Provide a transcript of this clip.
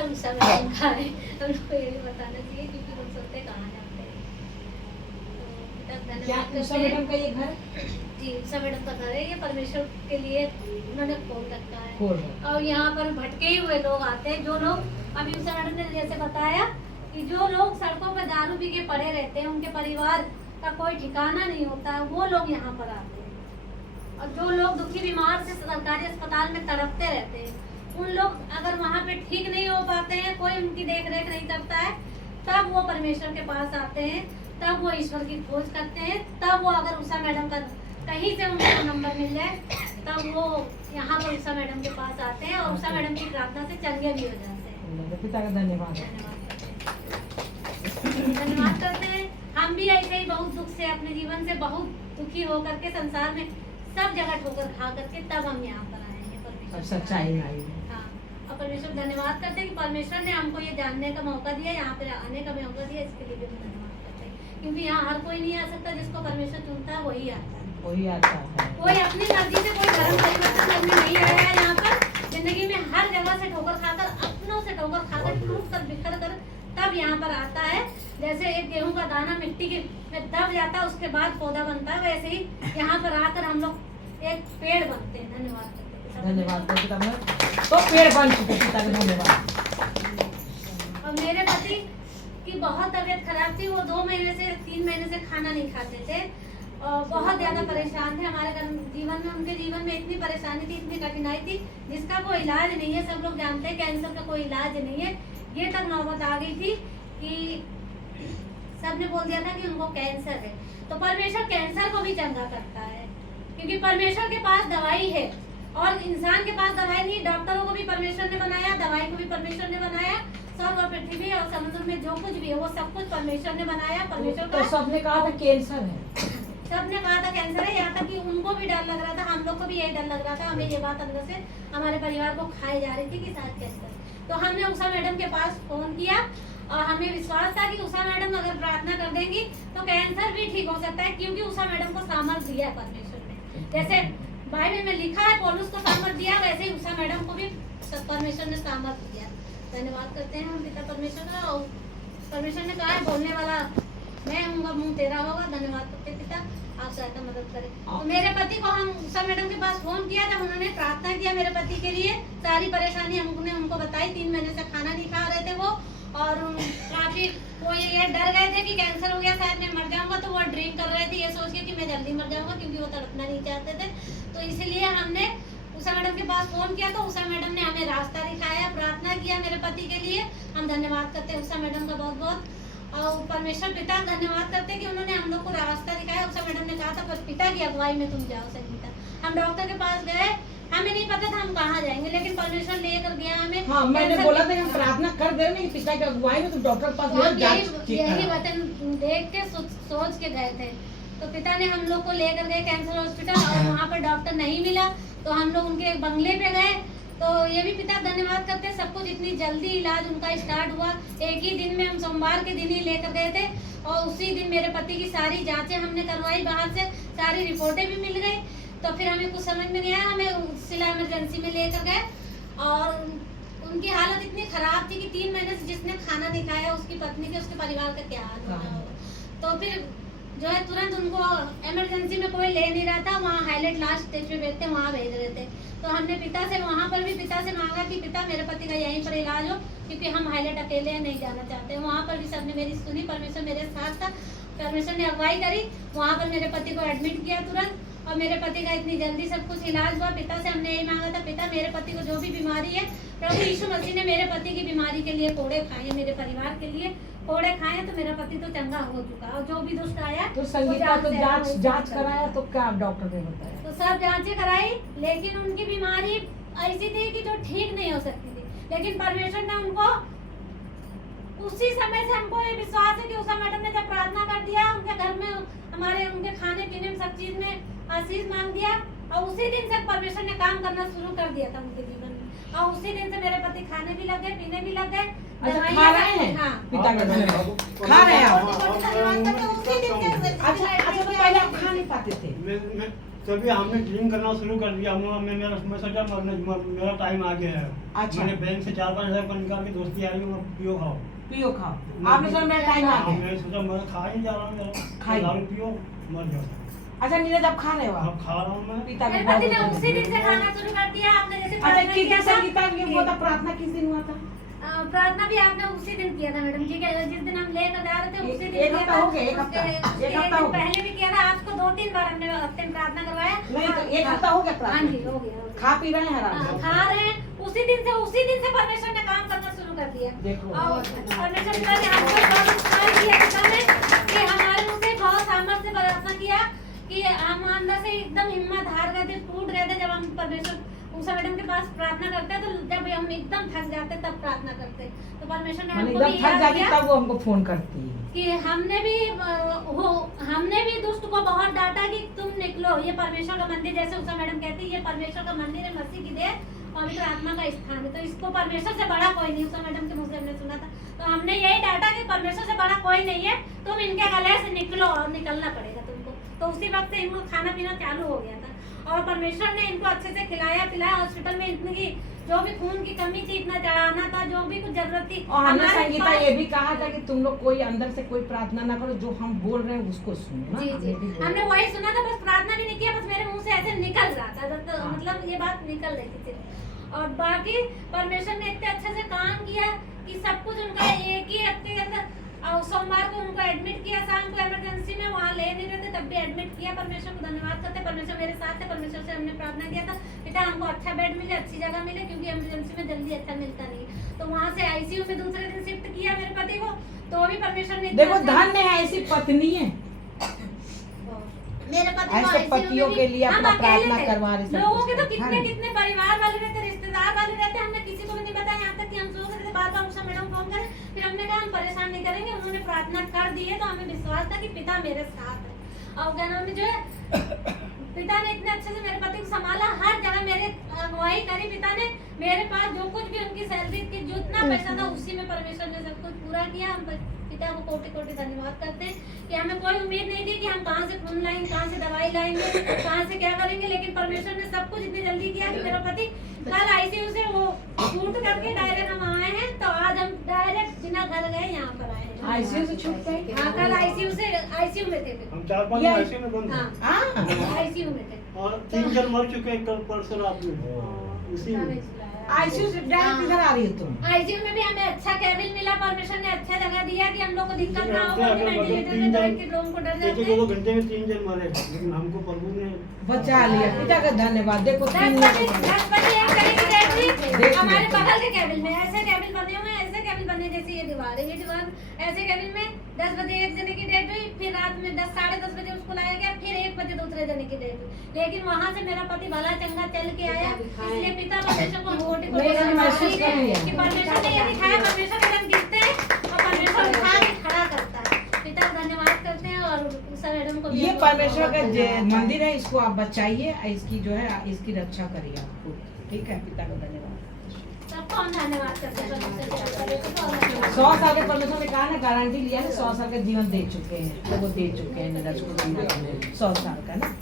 घर उषा मैडम का है, हमको ये भी बताना चाहिए क्योंकि हम सोचते कहाँ जाते हैं। तो क्या धन्यवाद उषा करते हैं। मैडम का ये घर? जी, उषा मैडम का घर है, ये परमेश्वर के लिए उन्होंने खोल रखा है। खोल रखा। और यहाँ पर भटके हुए लोग आते हैं, जो लोग अभी उषा मैडम ने जैसे बताया कि जो लोग सड़कों पर दारू पी के पड़े रहते हैं, उनके परिवार का कोई ठिकाना नहीं होता, वो लोग यहाँ पर आते हैं। और जो लोग दुखी बीमार से सरकारी अस्पताल में तड़पते रहते हैं, उन लोग अगर वहाँ पे ठीक नहीं हो पाते हैं, कोई उनकी देख रेख नहीं करता है, तब वो परमेश्वर के पास आते हैं, तब वो ईश्वर की खोज करते हैं, तब वो अगर उषा मैडम का कहीं से उनको नंबर मिल जाए, तब वो यहाँ पर उषा मैडम के पास आते हैं और उषा मैडम की प्रार्थना से चंगे भी हो जाते हैं। पिता का धन्यवाद। धन्यवाद करते हैं। हम भी ऐसे ही बहुत दुख से अपने जीवन से बहुत दुखी होकर के संसार में सब जगह ठोकर खा करके तब हम यहाँ पर आए हैं परमेश्वर। सच्चाई में आई है। हाँ, और परमेश्वर धन्यवाद करते हैं कि परमेश्वर ने हमको ये जानने का मौका दिया, यहाँ पे आने का मौका दिया, इसके लिए भी हम धन्यवाद करते हैं। क्योंकि यहाँ हर कोई नहीं आ सकता, जिसको परमेश्वर चुनता है वही आता है। वही आता है। कोई अपनी मर्जी से कोई धर्म परिवर्तन करने नहीं आया है यहाँ पर। जिंदगी में हर जगह से ठोकर खाकर, अपनों से ठोकर खाकर, टूट कर बिखर कर तब यहाँ पर आता है। जैसे एक गेहूं का दाना मिट्टी के में दब जाता है, उसके बाद पौधा बनता है, वैसे ही यहाँ पर आकर हम लोग एक पेड़ बनते हैं। धन्यवाद करते हैं। धन्यवाद पिता में तो पेड़ बन चुके। पिता का धन्यवाद। और मेरे पति की बहुत तबीयत खराब थी, वो 2 महीने से 3 महीने से खाना नहीं खाते थे और बहुत ज्यादा परेशान थे। हमारे घर जीवन में, उनके जीवन में इतनी परेशानी थी, इतनी कठिनाई थी जिसका कोई इलाज नहीं है। सब लोग जानते हैं कैंसर का कोई इलाज नहीं है। ये तक नौबत आ गई थी कि सबने बोल दिया था कि उनको कैंसर है। तो परमेश्वर कैंसर को भी चंगा करता है, क्योंकि परमेश्वर के पास दवाई है और इंसान के पास दवाई नहीं। डॉक्टरों को भी परमेश्वर ने बनाया, दवाई को भी परमेश्वर ने बनाया, स्वर्ग और पृथ्वी और समुद्र में जो कुछ भी है वो सब कुछ परमेश्वर ने बनाया। परमेश्वर तो सबने कहा था कैंसर है, सबने कहा था कैंसर है, यहाँ तक कि उनको भी डर लग रहा था, हम लोग को भी यही डर लग रहा था। हमें ये बात अंदर से हमारे परिवार को खाई जा रही थी कि शायद कैंसर। तो हमने उषा मैडम के पास फोन किया और हमें विश्वास था कि उषा मैडम अगर प्रार्थना कर देंगी तो कैंसर भी ठीक हो सकता है, क्योंकि उषा मैडम को सामर्थ्य दिया है परमेश्वर ने। जैसे बाइबल में लिखा है पौलुस को सामर्थ्य दिया, वैसे ही उषा मैडम को भी परमेश्वर ने सामर्थ्य दिया। धन्यवाद करते हैं हम पिता परमेश्वर का। और परमेश्वर ने कहा है बोलने वाला मैं हूँ, मुंह तेरा होगा। धन्यवाद करते पिता, आप सहायता मदद करें। तो मेरे पति को हम उषा मैडम के पास फोन किया, जब उन्होंने प्रार्थना किया मेरे पति के लिए, सारी परेशानी हमने उनको बताई। 3 महीने से खाना नहीं खा रहे थे वो, और काफी वो ये डर गए थे कि कैंसर हो गया, शायद मैं मर जाऊंगा। तो वो ड्रिंक कर रहे थे ये सोच के कि मैं जल्दी मर जाऊंगा, क्योंकि वो तड़पना नहीं चाहते थे। तो इसीलिए हमने उषा मैडम के पास फोन किया, तो उषा मैडम ने हमें रास्ता दिखाया, प्रार्थना किया मेरे पति के लिए। हम धन्यवाद करते हैं उषा मैडम का बहुत बहुत। और परमेश्वर पिता धन्यवाद करते हैं कि उन्होंने हम लोग को रास्ता दिखाया। उषा मैडम ने कहा था पर पिता की अगुवाई में तुम जाओ संगीता। हम डॉक्टर के पास गए, हमें नहीं पता था हम कहाँ जाएंगे, लेकिन परमेश्वर लेकर गया हमें। हाँ, मैंने बोला था कि हम प्रार्थना कर दे रहे हैं, पिता की अगुवाई में तुम डॉक्टर के पास यही वचन देख के सोच के गए थे। तो पिता ने हम लोग को लेकर गए कैंसर हॉस्पिटल, और वहाँ पर डॉक्टर नहीं मिला तो हम लोग उनके बंगले पे गए। तो ये भी पिता धन्यवाद करते हैं, सब कुछ इतनी जल्दी इलाज उनका स्टार्ट हुआ। एक ही दिन में, हम सोमवार के दिन ही लेकर गए थे और उसी दिन मेरे पति की सारी जांचें हमने करवाई, बाहर से सारी रिपोर्टें भी मिल गई। तो फिर हमें कुछ समझ में नहीं आया, हमें सिला इमरजेंसी में लेकर गए और उनकी हालत इतनी खराब थी कि 3 महीने से जिसने खाना नहीं खाया उसकी पत्नी के, उसके परिवार का क्या हाल होगा। तो फिर जो है तुरंत उनको इमरजेंसी में कोई ले नहीं रहा था, वहाँ हाईलाइट लास्ट स्टेज पे बैठते वहाँ भेज रहे थे। तो हमने पिता से वहाँ पर भी पिता से मांगा कि पिता मेरे पति का यहीं पर इलाज हो, क्योंकि हम हाईलाइट अकेले नहीं जाना चाहते। वहाँ पर भी सबने मेरी सुनी, परमेश्वर मेरे साथ था, परमेश्वर ने अगुवाई करी। वहाँ पर मेरे पति को एडमिट किया तुरंत, और मेरे पति का इतनी जल्दी सब कुछ इलाज हुआ। पिता से हमने यही मांगा था, पिता मेरे पति को जो भी बीमारी है, प्रभु यीशु मसीह ने मेरे पति की बीमारी के लिए कोड़े खाए, मेरे परिवार के लिए कोड़े खाए, तो मेरा पति तो चंगा हो चुका। और जो भी दुष्ट आया तो संगीता तो जांच कराया, तो क्या डॉक्टर ने बताया? तो सब जांचें कराई, लेकिन उनकी बीमारी ऐसी थी कि जो ठीक नहीं हो सकती थी। लेकिन परमेश्वर ने उनको उसी समय से, हमको ये विश्वास है कि उषा मैडम ने जब प्रार्थना कर दिया, उनके घर में हमारे उनके खाने पीने में सब चीज में आशीष मांग दिया, और उसी दिन से परमेश्वर ने काम करना शुरू कर दिया था उनके जीवन में। और उसी दिन से मेरे पति खाने भी लग गए, पीने भी लग गए। अच्छा, खा रहे हैं? हाँ, पिता का धन्यवाद। खा रहे हैं आप? उसी दिन से अच्छा, तो पहले आप खा नहीं पाते थे? तभी हमने ड्रिंक करना शुरू कर दिया। मैं सोचा मेरा टाइम आ गया है। अच्छा। मैंने बैंक से 4-5 हज़ार रुपये निकाल के दोस्ती आ रही हूँ, पियो खाओ। पियो खाओ, आपने सोचा मेरा टाइम आ हाँ, गया। मैं सोचा मैं खा ही जा रहा हूँ, खाइए। दारू पियो मर जाओ। अच्छा नीरज आप खा रहे हो? अब खा रहा हूँ मैं। पिता मेरे का पति ने बहुत उसी दिन से धन्यवाद। खाना शुरू कर दिया। आपने जैसे अच्छा प्रार्थना किस किया दिन से था, गीता ये वो था, प्रार्थना किस दिन हुआ था? प्रार्थना भी आपने उसी दिन किया था मैडम जी के जिस दिन हम लेकर जा रहे थे उसी दिन एक किया हफ्ता था। हो गया, एक हफ्ता। उसके एक हफ्ता दिन हो गया। पहले भी किया था। आपको 2-3 बार हमने हफ्ते में प्रार्थना करवाया। नहीं तो एक हफ्ता हो गया प्रार्थना? हाँ जी हो गया। खा पी रहे हैं आराम से? खा रहे हैं। उसी दिन से परमेश्वर ने काम करना शुरू कर दिया। देखो। और परमेश्वर पिता ने हमको बहुत उत्साह दिया पिता ने कि हमारे मुंह से बहुत सामर्थ्य से प्रार्थना किया कि हम अंदर से एकदम हिम्मत हार गए थे, टूट गए थे जब हम परमेश्वर उषा मैडम के पास प्रार्थना करते हैं। तो जब हम एकदम थक जाते तब प्रार्थना करते हैं। तो परमेश्वर ने हमको भी एकदम थक याद जाती किया तब वो हमको फोन करती है कि हमने भी दुष्ट को बहुत डांटा कि तुम निकलो, ये परमेश्वर का मंदिर, जैसे उषा मैडम कहती है ये परमेश्वर का मंदिर है, मसीह की देह और पवित्र आत्मा का स्थान है। तो इसको परमेश्वर से बड़ा कोई नहीं, उषा मैडम के मुंह से हमने सुना था। तो हमने यही डांटा कि परमेश्वर से बड़ा कोई नहीं है, तुम इनके गले से निकलो और निकलना पड़ेगा तुमको। तो उसी वक्त से इनको खाना पीना चालू हो गया था और परमेश्वर ने इनको अच्छे से खिलाया पिलाया। हॉस्पिटल में इतनी जो भी खून की कमी थी, इतना चढ़ाना था, जो भी कुछ जरूरत थी। और हमने हमारे संगीता पास- ये भी कहा था कि तुम लोग कोई अंदर से कोई प्रार्थना ना करो, जो हम बोल रहे हैं उसको सुनो ना। जी हमने भी बोला। हमने वही सुना था, बस प्रार्थना भी नहीं किया, बस मेरे मुंह से ऐसे निकल रहा था। तो हाँ। मतलब ये बात निकल रही थी सिर्फ। और बाकी परमेश्वर ने इतने अच्छे से काम किया कि सब कुछ उनका एक ही हफ्ते के अंदर। और सोमवार को उनको एडमिट किया, शाम को इमरजेंसी में, वहाँ ले नहीं रहे थे तब भी एडमिट किया। परमेश्वर को धन्यवाद करते, परमेश्वर मेरे साथ है। परमेश्वर से हमने प्रार्थना किया था पिता हमको अच्छा बेड मिले, अच्छी जगह मिले, क्योंकि इमरजेंसी में जल्दी अच्छा मिलता नहीं है। तो वहाँ से आईसीयू में दूसरे दिन शिफ्ट किया मेरे पति को। तो भी परमेश्वर ने देखो धन्य है ऐसी पत्नी है, मेरे पति को ऐसे ICU पतियों में के भी- लिए हम अपना अकेले प्रार्थना थे। करवा रहे सब लोगों के तो कुछ। कितने हाँ। कितने परिवार वाले रहते, रिश्तेदार वाले रहते, हमने किसी को भी नहीं बताया। यहाँ तक कि हम सोच रहे थे बार बार उषा मैडम फोन करें, फिर हमने कहा हम परेशान नहीं करेंगे। उन्होंने प्रार्थना कर दी है तो हमें विश्वास था कि पिता मेरे साथ है। और क्या नाम है, जो है पिता ने इतने अच्छे से मेरे पति को संभाला, हर जगह मेरे अगुवाई करी पिता ने। मेरे पास जो कुछ भी उनकी सैलरी की जितना पैसा था उसी में परमेश्वर ने सब कुछ पूरा किया। हम पिता को कोटि कोटि धन्यवाद करते हैं कि हमें कोई उम्मीद नहीं थी कि हम कहाँ से खून लाएंगे, कहाँ से दवाई लाएंगे, कहाँ से क्या करेंगे, लेकिन परमेश्वर ने सब कुछ इतनी जल्दी किया कि मेरा पति कल आईसीयू से वो छूट करके डायरेक्ट हम आए हैं। तो आज हम डायरेक्ट बिना घर गए यहाँ पर आए हैं। आईसीयू से छूट गए? हाँ, कल आईसीयू में थे फिर। हम 4-5 ये- ऐसे में बंद हैं। हाँ, हाँ। आईसीयू में थे। और 3 जन मर चुके हैं कल परसों रात में उसी में। आईसीयू से डायरेक्ट इधर आ रही हो तुम? आईसीयू में भी हमें अच्छा केबिन मिला, परमेश्वर ने अच्छा जगह दिया कि हम लोग को दिक्कत ना हो। अगर वेंटिलेटर में 3 बैठ जन के लोगों को डर एक जाते एक हैं। 2 घंटे में 3 जन मरे, लेकिन हमको प्रभु ने बचा लिया, पिता का धन्यवाद। देखो 10 तीन बजे लोग- 10 बजे एक जने की डेथ हुई देख हमारे लिया। बगल के केबिन में। ऐसे केबिन बने हुए हैं, ऐसे केबिन बने जैसे ये दीवार है, ये दीवार ऐसे केबिन में 10 बजे एक जने की डेथ हुई। फिर रात में 10 साढ़े 10 बजे उसको लाया गया, फिर 1 बजे दूसरे जने की डेथ हुई। लेकिन वहाँ से मेरा पति भला चंगा चल के आया। इसलिए पिता परमेश्वर को कोटि कोटि मैंने महसूस कर लिया। कि परमेश्वर ने ये दिखाया, परमेश्वर के जब गिरते हैं और परमेश्वर उठा के खड़ा करता है। पिता को धन्यवाद करते हैं और उषा मैडम को भी ये हम परमेश्वर का बहुत धन्यवाद करते हैं। मंदिर है, इसको आप बचाइए, इसकी जो है इसकी रक्षा करिए आप। ठीक है, पिता को धन्यवाद। सबको हम धन्यवाद करते हैं। परमेश्वर को धन्यवाद। 100 साल के परमेश्वर ने कहा ना, गारंटी लिया ना, 100 साल का जीवन दे चुके हैं, तो वो दे चुके हैं नीरज को 100 साल का ना।